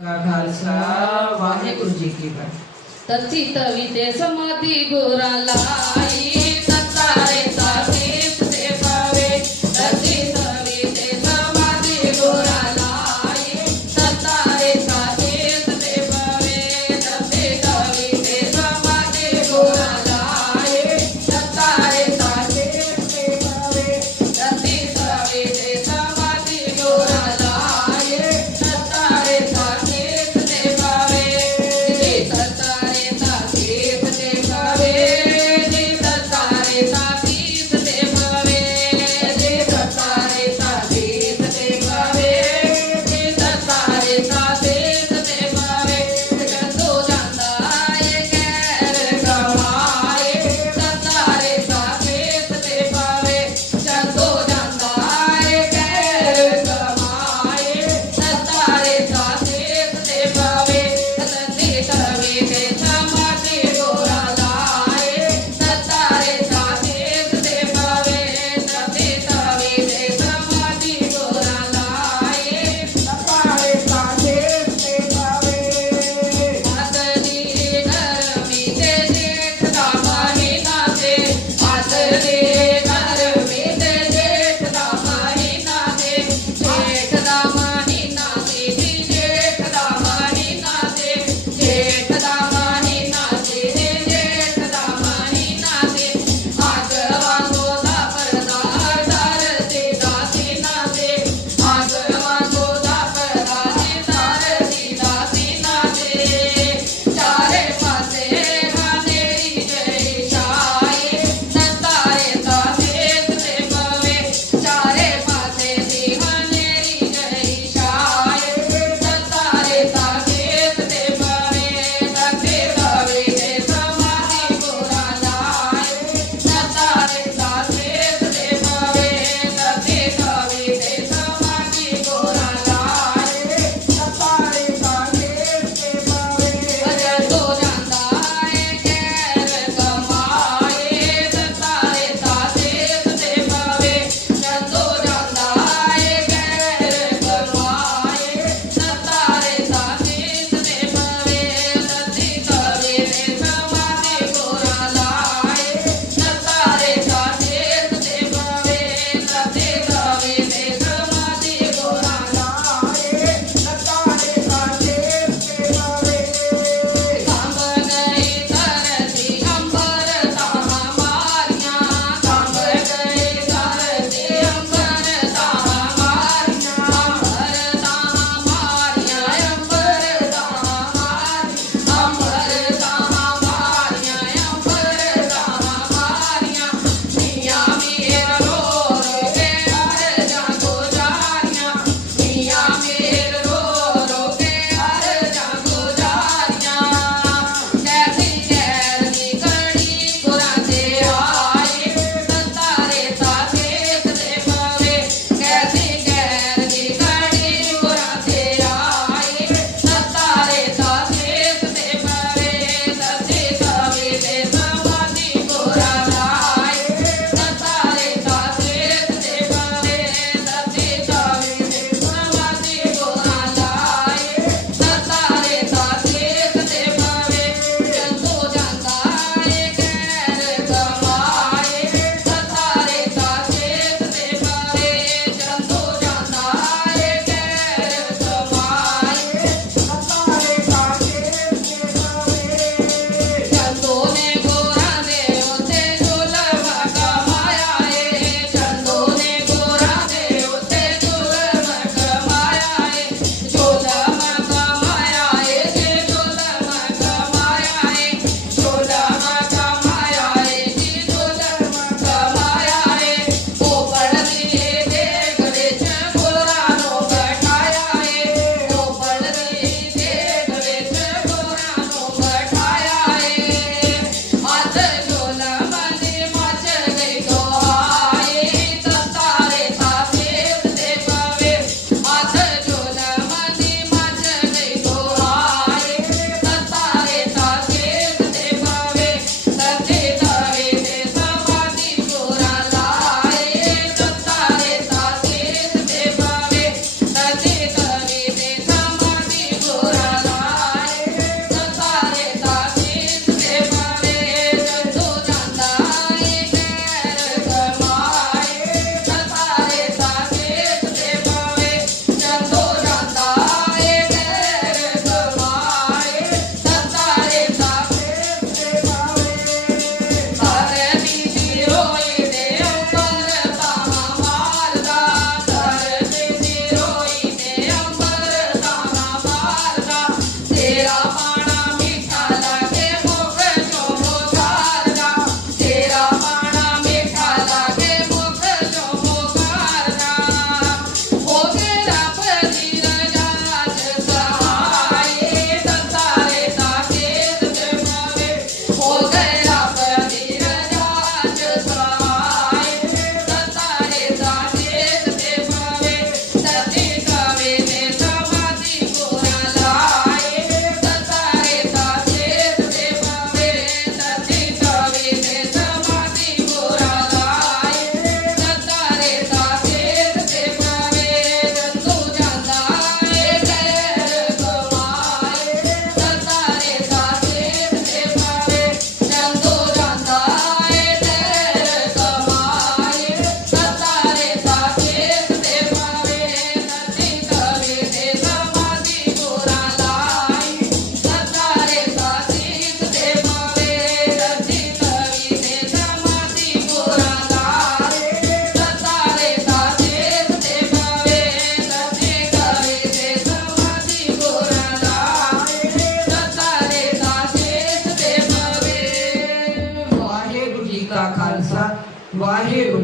ਖਾਲਸਾ ਵਾਹਿਗੁਰੂ ਜੀ ਕੀ ਫਤਿਹ। ਤਤੀ ਤਵੀ ਤੇ ਸਮਾਧੀ ਗੁਰਾਂ ਲਾਈ ਸਤਾਰੇ ਸਤ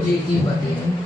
ਪਾਵੇ ਵਾਹਿਗੁਰੂ